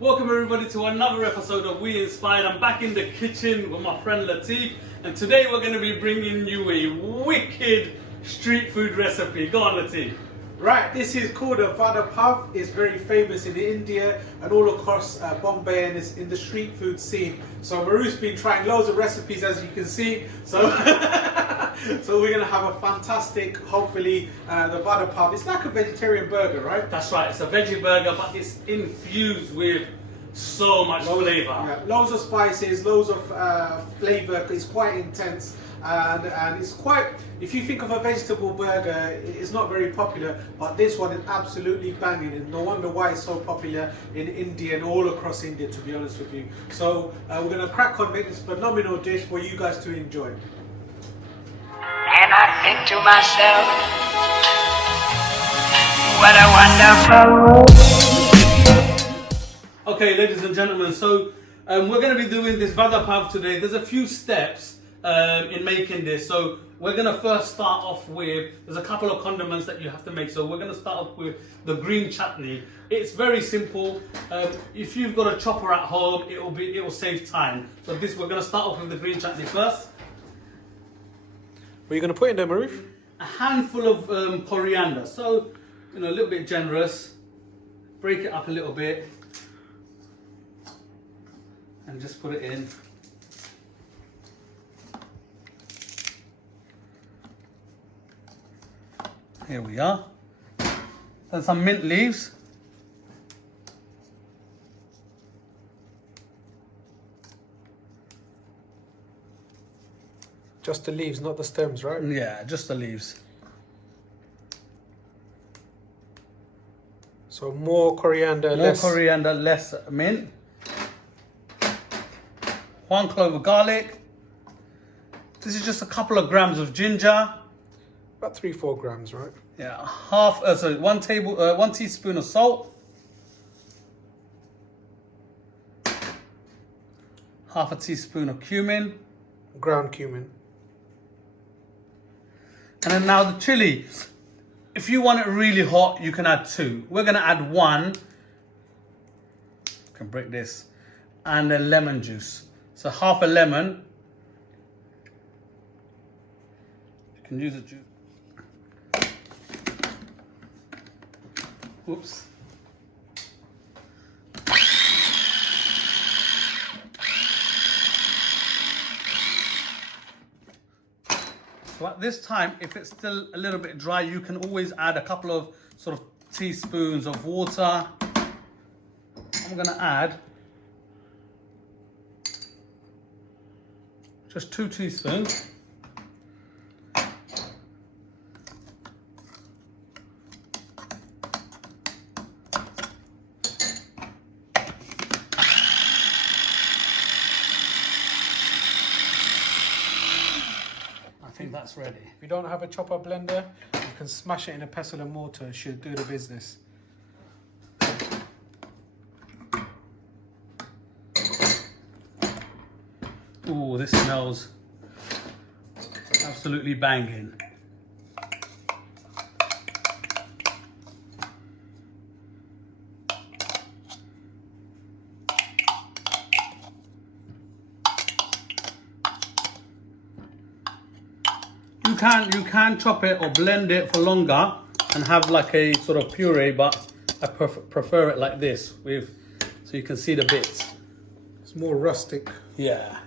Welcome everybody to another episode of We Inspired. I'm back in the kitchen with my friend Latif, and today we're going to be bringing you a wicked street food recipe. Go on, Latif. Right, this is called a Vada Pav. It's very famous in India and all across Bombay, and it's in the street food scene. So Maru's been trying loads of recipes, as you can see. So, so we're going to have a fantastic, hopefully, the Vada Pav. It's like a vegetarian burger, right? That's right, it's a veggie burger, but it's infused with so much flavour. Yeah, loads of spices, loads of flavour. It's quite intense. And it's quite, if you think of a vegetable burger, it's not very popular, but this one is absolutely banging, and no wonder why it's so popular in India and all across India, to be honest with you. So we're going to crack on, make this phenomenal dish for you guys to enjoy. And I think to myself, what a wonderful. Okay, ladies and gentlemen, so we're going to be doing this Vada Pav today. There's a few steps in making this. So we're going to first start off with, there's a couple of condiments that you have to make. So we're going to start off with the green chutney. It's very simple. If you've got a chopper at home, it will save time. So we're going to start off with the green chutney first. What are you going to put in there, Maruf? A handful of coriander. So, a little bit generous. Break it up a little bit. And just put it in. Here we are. Then some mint leaves. Just the leaves, not the stems, right? Yeah, just the leaves. So more coriander, less mint. 1 clove of garlic. This is just a couple of grams of ginger. About 3-4 grams, right? Yeah, 1 teaspoon of salt. Half a teaspoon of cumin. Ground cumin. And then now the chili. If you want it really hot, you can add 2. We're going to add 1. I can break this. And then lemon juice. So half a lemon. You can use a juice. Oops. So at this time, if it's still a little bit dry, you can always add a couple of sort of teaspoons of water. I'm going to add just 2 teaspoons. I think that's ready. If you don't have a chopper blender, you can smash it in a pestle and mortar. It should do the business. Ooh, this smells absolutely banging. You can chop it or blend it for longer and have like a sort of puree, but I prefer it like this, so you can see the bits. It's more rustic. Yeah.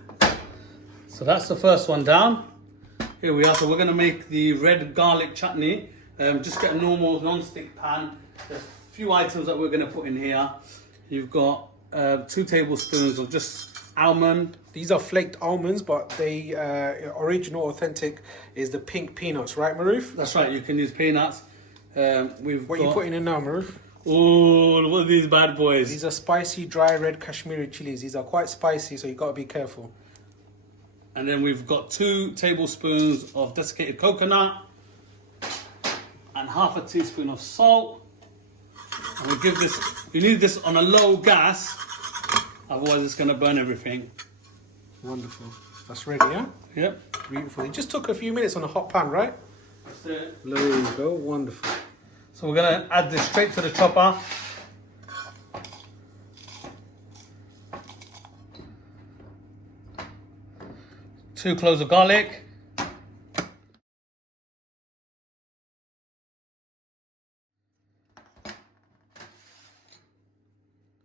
So that's the first one down. Here we are. So we're going to make the red garlic chutney. Just get a normal non-stick pan. There's a few items that we're going to put in here. You've got 2 tablespoons of just almond. These are flaked almonds, but they original, authentic is the pink peanuts, right, Maruf? That's right. You can use peanuts. What are you putting in now, Maruf? Oh, what are these bad boys? These are spicy, dry red Kashmiri chilies. These are quite spicy, so you got to be careful. And then we've got 2 tablespoons of desiccated coconut and half a teaspoon of salt. And we give this, you need this on a low gas, otherwise it's going to burn everything. Wonderful. That's ready, yeah? Yep. Beautiful. It just took a few minutes on a hot pan, right? That's it. There you go. Wonderful. So we're going to add this straight to the chopper. 2 cloves of garlic.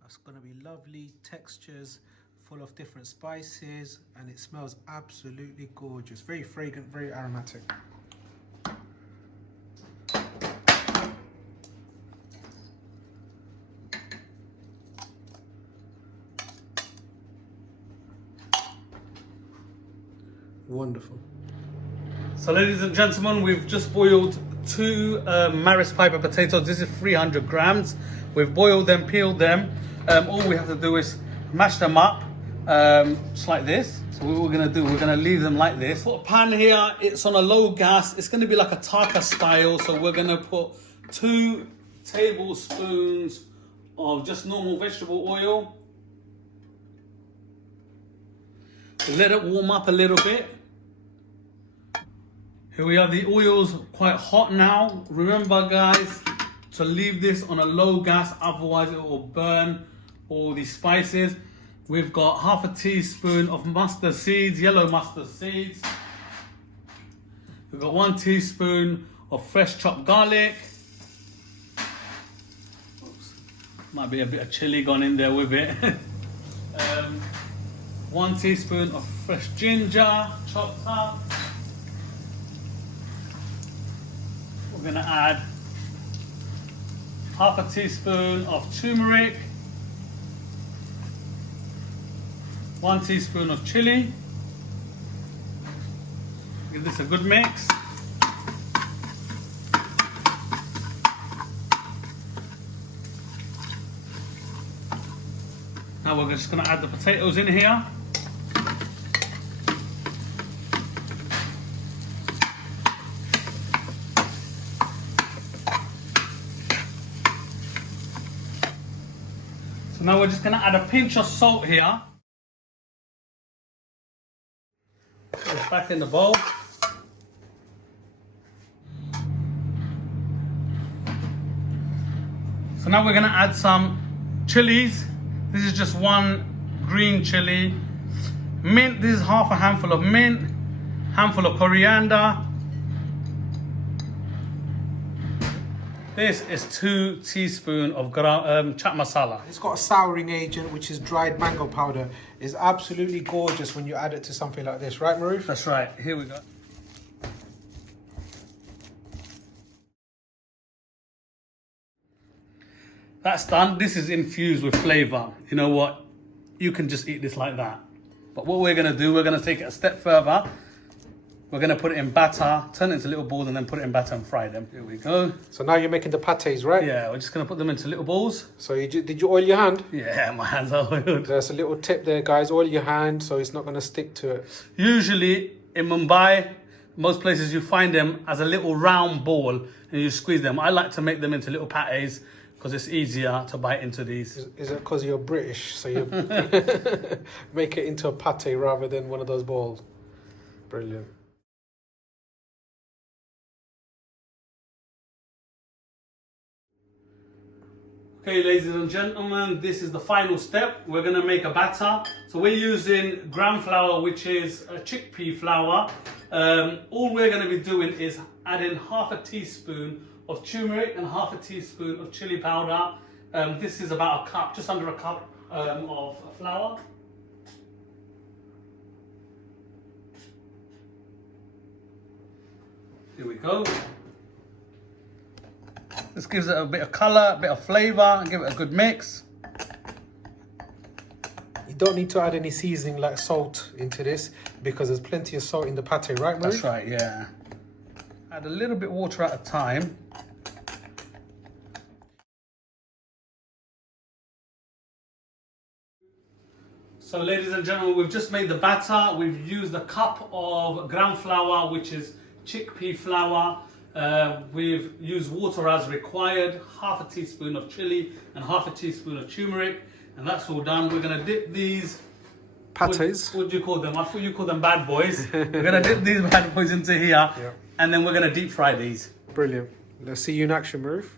That's gonna be lovely textures, full of different spices, and it smells absolutely gorgeous. Very fragrant, very aromatic. Wonderful. So ladies and gentlemen, we've just boiled 2 Maris Piper potatoes. This is 300 grams. We've boiled them, peeled them. All we have to do is mash them up just like this. So what we're gonna do, we're gonna leave them like this. Put a pan here, it's on a low gas. It's gonna be like a taka style. So we're gonna put 2 tablespoons of just normal vegetable oil. Let it warm up a little bit. Here we are, the oil's quite hot now. Remember guys, to leave this on a low gas, otherwise it will burn all these spices. We've got half a teaspoon of mustard seeds, yellow mustard seeds. We've got 1 teaspoon of fresh chopped garlic. Oops. Might be a bit of chili gone in there with it. 1 teaspoon of fresh ginger, chopped up. We're gonna add half a teaspoon of turmeric, 1 teaspoon of chilli. Give this a good mix. Now we're just gonna add the potatoes in here. So now we're just gonna add a pinch of salt here. Put this back in the bowl. So now we're gonna add some chilies. This is just 1 green chili. Mint, this is half a handful of mint, handful of coriander. This is 2 teaspoons of chaat masala. It's got a souring agent, which is dried mango powder. It's absolutely gorgeous when you add it to something like this, right, Maruf? That's right, here we go. That's done. This is infused with flavour. You know what? You can just eat this like that. But what we're gonna do, we're gonna take it a step further. We're gonna put it in batter, turn it into little balls, and then put it in batter and fry them. Here we go. So now you're making the patés, right? Yeah, we're just gonna put them into little balls. So did you oil your hand? Yeah, my hands are oiled. There's a little tip there, guys. Oil your hand so it's not gonna stick to it. Usually in Mumbai, most places you find them as a little round ball and you squeeze them. I like to make them into little patés because it's easier to bite into these. Is it because you're British, so you make it into a pate rather than one of those balls? Brilliant. Okay, ladies and gentlemen, this is the final step. We're gonna make a batter. So we're using gram flour, which is a chickpea flour. All we're gonna be doing is adding half a teaspoon of turmeric and half a teaspoon of chili powder. This is about a cup, just under a cup of flour. Here we go. This gives it a bit of colour, a bit of flavour, and give it a good mix. You don't need to add any seasoning like salt into this because there's plenty of salt in the pate, right, Maruf? That's right, yeah. Add a little bit of water at a time. So ladies and gentlemen, we've just made the batter. We've used a cup of gram flour, which is chickpea flour. We've used water as required, half a teaspoon of chili and half a teaspoon of turmeric, and that's all done. We're gonna dip these Patés. What do you call them? I thought you called them bad boys. We're gonna dip these bad boys into here, and then we're gonna deep fry these. Brilliant. Let's see you in action, Maruf.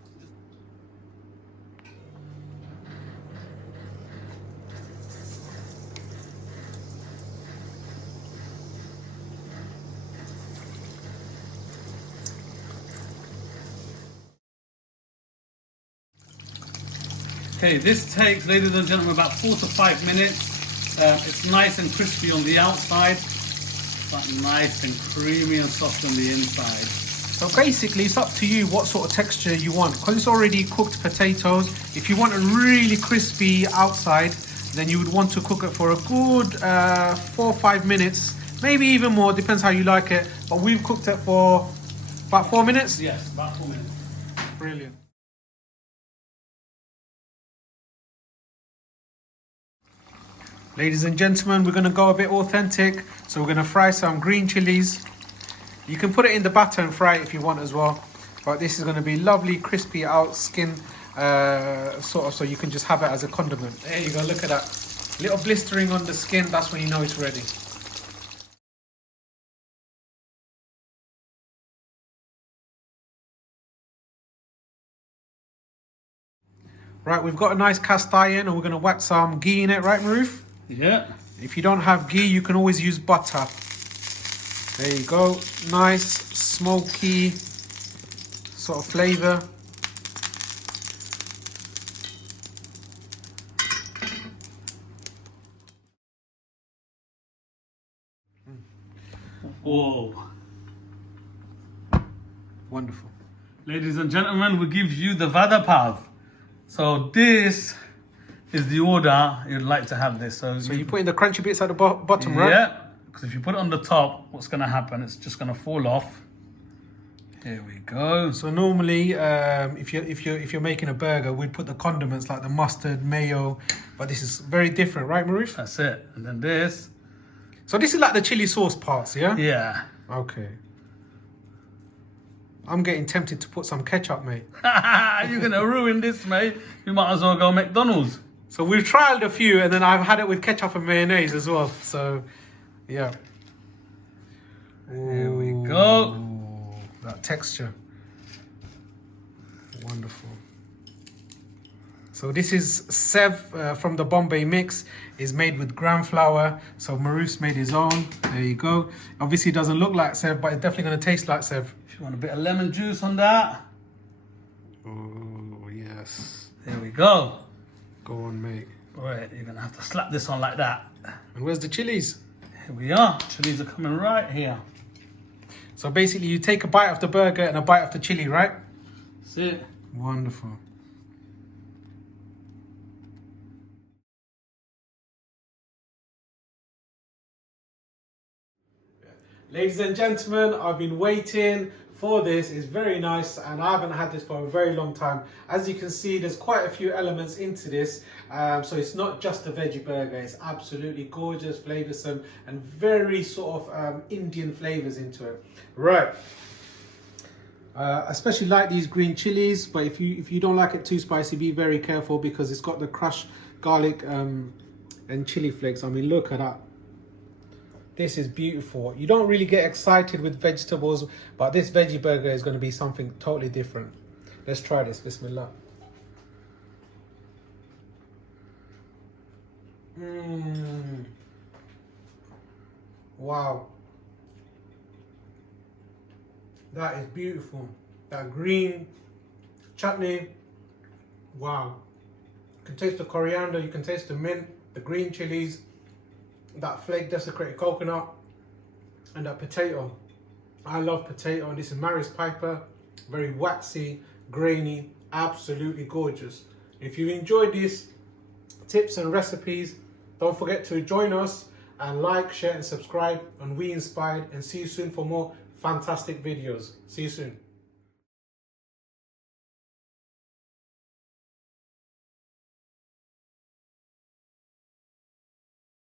Okay, this takes, ladies and gentlemen, about 4 to 5 minutes. It's nice and crispy on the outside, but nice and creamy and soft on the inside. So basically, it's up to you what sort of texture you want. Because it's already cooked potatoes, if you want a really crispy outside, then you would want to cook it for a good 4 or 5 minutes, maybe even more, depends how you like it. But we've cooked it for about 4 minutes? Yes, about 4 minutes. Brilliant. Ladies and gentlemen, we're going to go a bit authentic. So we're going to fry some green chilies. You can put it in the batter and fry it if you want as well. But this is going to be lovely, crispy out skin, sort of, so you can just have it as a condiment. There you go, look at that. Little blistering on the skin, that's when you know it's ready. Right, we've got a nice cast iron and we're going to whack some ghee in it, right, Maroof? Yeah. If you don't have ghee, you can always use butter. There you go. Nice, smoky sort of flavour. Whoa. Wonderful. Ladies and gentlemen, we give you the Vada Pav. So this is the order you'd like to have this. So you put in the crunchy bits at the bottom, right? Yeah, because if you put it on the top, what's going to happen? It's just going to fall off. Here we go. So normally, if you're making a burger, we'd put the condiments like the mustard, mayo, but this is very different, right, Maroof? That's it. And then this. So this is like the chili sauce parts, yeah? Yeah. Okay. I'm getting tempted to put some ketchup, mate. You're going to ruin this, mate. You might as well go McDonald's. So we've trialed a few, and then I've had it with ketchup and mayonnaise as well. So, yeah. Here we go. Ooh, that texture. Wonderful. So this is Sev from the Bombay mix. Is made with gram flour. So Maroof's made his own. There you go. Obviously it doesn't look like Sev, but it's definitely going to taste like Sev. If you want a bit of lemon juice on that. Oh, yes. There we go. Go on, mate. Right, you're going to have to slap this on like that. And where's the chilies? Here we are. Chilies are coming right here. So basically you take a bite of the burger and a bite of the chili, right? That's it. Wonderful. Ladies and gentlemen, I've been waiting for this. It's very nice and I haven't had this for a very long time. As you can see, there's quite a few elements into this. So it's not just a veggie burger. It's absolutely gorgeous, flavoursome and very sort of Indian flavours into it. Right. I especially like these green chilies, but if you don't like it too spicy, be very careful because it's got the crushed garlic and chili flakes. I mean, look at that. This is beautiful. You don't really get excited with vegetables, but this veggie burger is going to be something totally different. Let's try this. Bismillah. Wow. That is beautiful. That green chutney. Wow. You can taste the coriander, you can taste the mint, the green chilies, that flake desiccated coconut, and that potato. I love potato. This is Maris Piper. Very waxy, grainy, absolutely gorgeous. If you've enjoyed these tips and recipes, don't forget to join us and like, share and subscribe on We Inspired, and see you soon for more fantastic videos. See you soon.